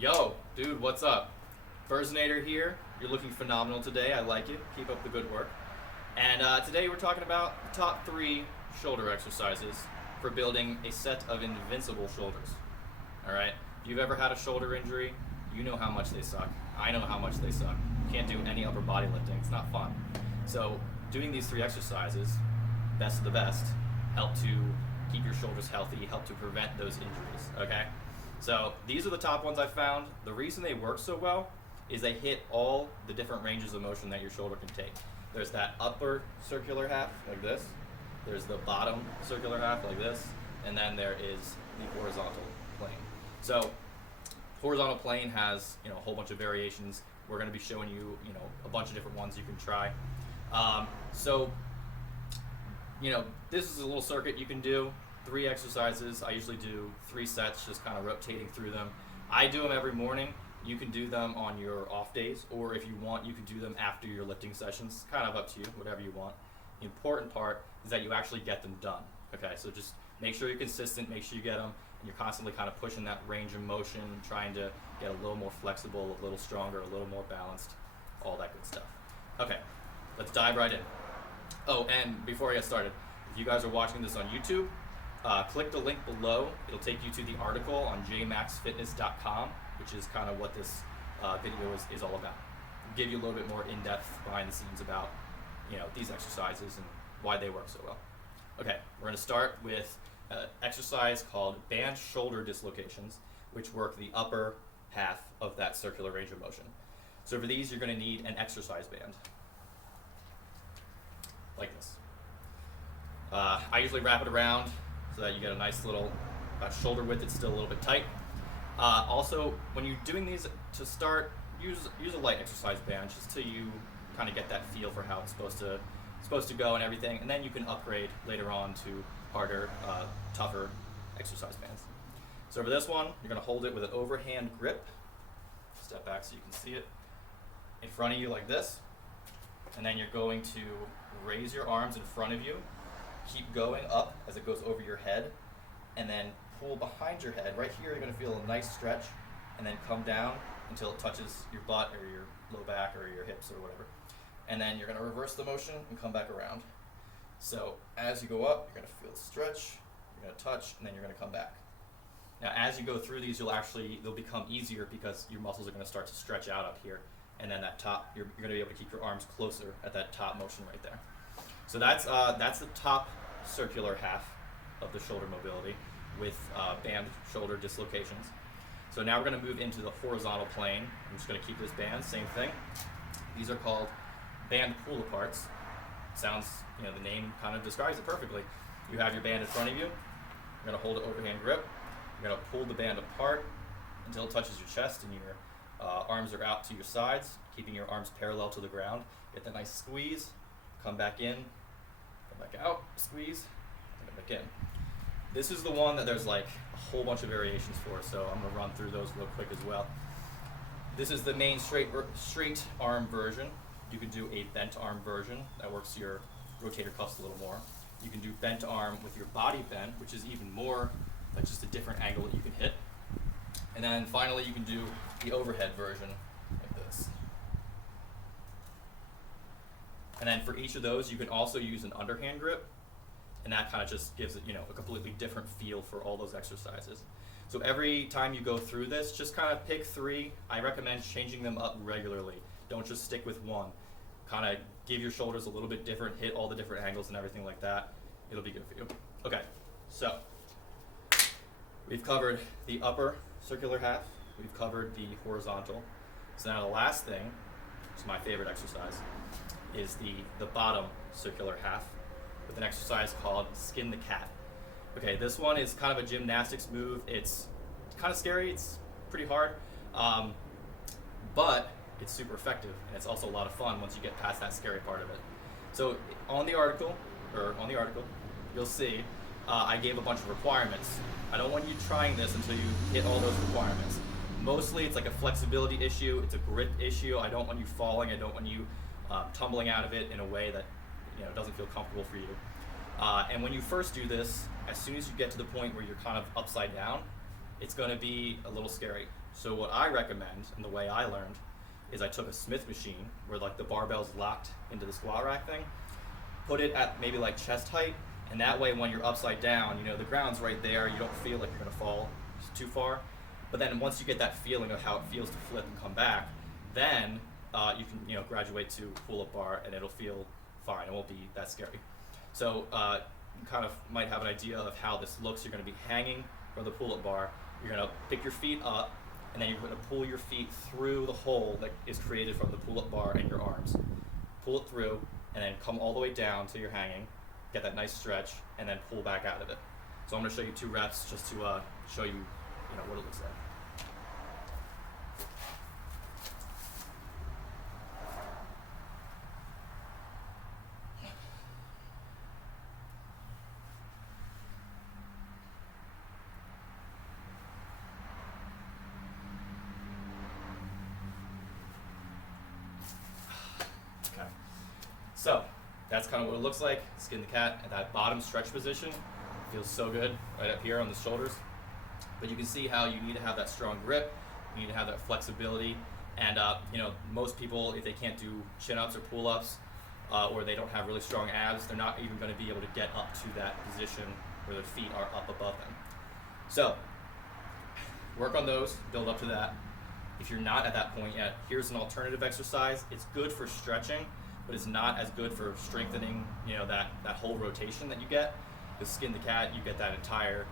Yo, dude, what's up? Burzinator here. You're looking phenomenal today. I like it. Keep up the good work. And today we're talking about the top three shoulder exercises for building a set of invincible shoulders. All right? If you've ever had a shoulder injury, you know how much they suck. I know how much they suck. You can't do any upper body lifting. It's not fun. So doing these three exercises, best of the best, help to keep your shoulders healthy, help to prevent those injuries. Okay? So these are the top ones I found. The reason they work so well is they hit all the different ranges of motion that your shoulder can take. There's that upper circular half, like this. There's the bottom circular half, like this. And then there is the horizontal plane. So horizontal plane has a whole bunch of variations. We're going to be showing you a bunch of different ones you can try. So this is a little circuit you can do. 3 exercises. I usually do 3 sets, just kind of rotating through them. I do them every morning. You can do them on your off days, or if you want, you can do them after your lifting sessions. Kind of up to you, whatever you want. The important part is that you actually get them done. Okay, so just make sure you're consistent, make sure you get them, and you're constantly kind of pushing that range of motion, trying to get a little more flexible, a little stronger, a little more balanced, all that good stuff. Okay, let's dive right in. Oh, and before I get started, if you guys are watching this on YouTube, click the link below. It'll take you to the article on jmaxfitness.com, which is kind of what this video is all about. Give you a little bit more in-depth behind the scenes about these exercises and why they work so well. Okay, we're going to start with an exercise called band shoulder dislocations, which work the upper half of that circular range of motion. So for these, you're going to need an exercise band, like this. I usually wrap it around so that you get a nice little shoulder width. It's still a little bit tight. Also, when you're doing these, to start, use a light exercise band just till you kind of get that feel for how it's supposed to go and everything, and then you can upgrade later on to harder, tougher exercise bands. So for this one, you're going to hold it with an overhand grip. Step back so you can see it in front of you like this, and then you're going to raise your arms in front of you. Keep going up as it goes over your head, and then pull behind your head. Right here, you're going to feel a nice stretch, and then come down until it touches your butt or your low back or your hips or whatever. And then you're going to reverse the motion and come back around. So as you go up, you're going to feel the stretch, you're going to touch, and then you're going to come back. Now, as you go through these, they'll become easier because your muscles are going to start to stretch out up here, and then that top, you're going to be able to keep your arms closer at that top motion right there. So that's the top circular half of the shoulder mobility with band shoulder dislocations. So now we're going to move into the horizontal plane. I'm just going to keep this band, same thing. These are called band pull aparts. Sounds, the name kind of describes it perfectly. You have your band in front of you. You're going to hold an overhand grip. You're going to pull the band apart until it touches your chest and your arms are out to your sides, keeping your arms parallel to the ground. Get the nice squeeze, come back in, come back out, squeeze, come back in. This is the one that there's like a whole bunch of variations for, so I'm going to run through those real quick as well. This is the main straight arm version. You can do a bent arm version that works your rotator cuffs a little more. You can do bent arm with your body bent, which is even more like just a different angle that you can hit. And then finally you can do the overhead version like this. And then for each of those, you can also use an underhand grip, and that kind of just gives it, a completely different feel for all those exercises. So every time you go through this, just kind of pick 3. I recommend changing them up regularly. Don't just stick with one. Kind of give your shoulders a little bit different, hit all the different angles and everything like that. It'll be good for you. Okay, so we've covered the upper circular half. We've covered the horizontal. So now the last thing, which is my favorite exercise, is the bottom circular half with an exercise called skin the cat. Okay, this one is kind of a gymnastics move. It's kind of scary, it's pretty hard, but it's super effective, and it's also a lot of fun once you get past that scary part of it. So on the article, you'll see I gave a bunch of requirements. I don't want you trying this until you hit all those requirements. Mostly it's like a flexibility issue, it's a grip issue. I don't want you falling, I don't want you tumbling out of it in a way that doesn't feel comfortable for you. And when you first do this, as soon as you get to the point where you're kind of upside down, it's going to be a little scary. So what I recommend, and the way I learned, is I took a Smith machine where like the barbell's locked into the squat rack thing, put it at maybe like chest height, and that way when you're upside down, you know, the ground's right there, you don't feel like you're gonna fall too far. But then once you get that feeling of how it feels to flip and come back, then you can, you know, graduate to pull-up bar and it'll feel fine. It won't be that scary. So you kind of might have an idea of how this looks. You're gonna be hanging from the pull-up bar. You're gonna pick your feet up, and then you're gonna pull your feet through the hole that is created from the pull-up bar and your arms. Pull it through, and then come all the way down till you're hanging, get that nice stretch, and then pull back out of it. So I'm gonna show you 2 reps just to show you, you know, what it looks like. Okay. So that's kind of what it looks like. Skin the cat at that bottom stretch position. Feels so good right up here on the shoulders. But you can see how you need to have that strong grip. You need to have that flexibility. And you know, most people, if they can't do chin-ups or pull-ups, or they don't have really strong abs, they're not even going to be able to get up to that position where their feet are up above them. So work on those, build up to that. If you're not at that point yet, here's an alternative exercise. It's good for stretching, but it's not as good for strengthening, you know, that whole rotation that you get. With skin the cat, you get that entire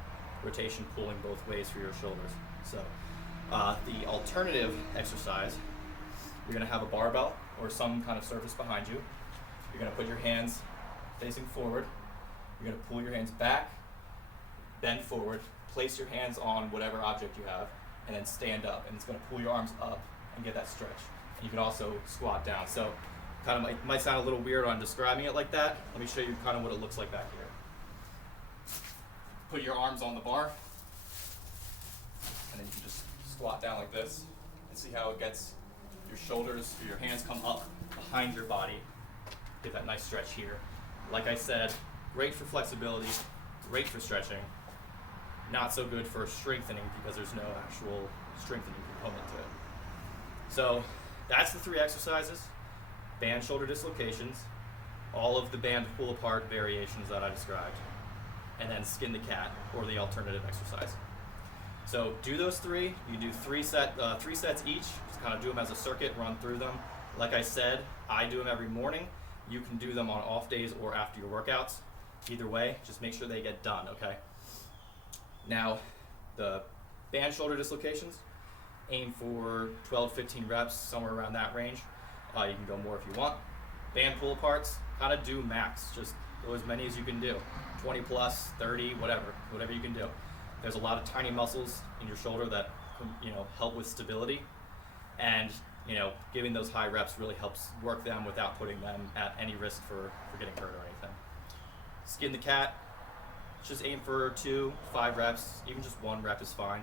rotation pulling both ways for your shoulders. So the alternative exercise, you're gonna have a barbell or some kind of surface behind you. You're gonna put your hands facing forward. You're gonna pull your hands back, bend forward, place your hands on whatever object you have, and then stand up. And it's gonna pull your arms up and get that stretch. And you can also squat down. So kind of might sound a little weird on describing it like that. Let me show you kind of what it looks like back here. Put your arms on the bar, and then you can just squat down like this and see how it gets your shoulders, or your hands come up behind your body. Get that nice stretch here. Like I said, great for flexibility, great for stretching, not so good for strengthening because there's no actual strengthening component to it. So that's the 3 exercises: band shoulder dislocations, all of the band pull apart variations that I described, and then skin the cat, or the alternative exercise. So do those 3. You do 3 sets each. Just kind of do them as a circuit, run through them. Like I said, I do them every morning. You can do them on off days or after your workouts. Either way, just make sure they get done, okay? Now, the band shoulder dislocations, aim for 12, 15 reps, somewhere around that range. You can go more if you want. Band pull aparts, kind of do max. Just go as many as you can do. 20 plus, 30, whatever you can do. There's a lot of tiny muscles in your shoulder that, you know, help with stability, and, you know, giving those high reps really helps work them without putting them at any risk for getting hurt or anything. Skin the cat, just aim for 2, 5 reps. Even just 1 rep is fine,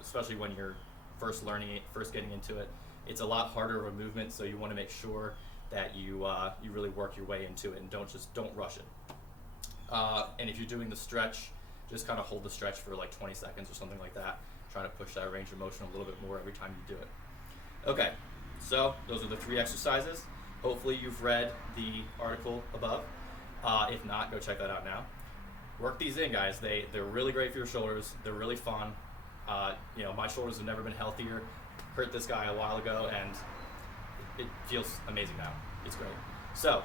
especially when you're first learning it, first getting into it. It's a lot harder of a movement, so you want to make sure that you really work your way into it and don't rush it. And if you're doing the stretch, just kind of hold the stretch for like 20 seconds or something like that. Try to push that range of motion a little bit more every time you do it. Okay, so those are the 3 exercises. Hopefully you've read the article above. If not, go check that out now. Work these in, guys. They're really great for your shoulders. They're really fun. You know, my shoulders have never been healthier. Hurt this guy a while ago, and it feels amazing now. It's great. So,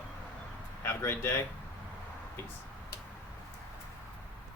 have a great day. Peace.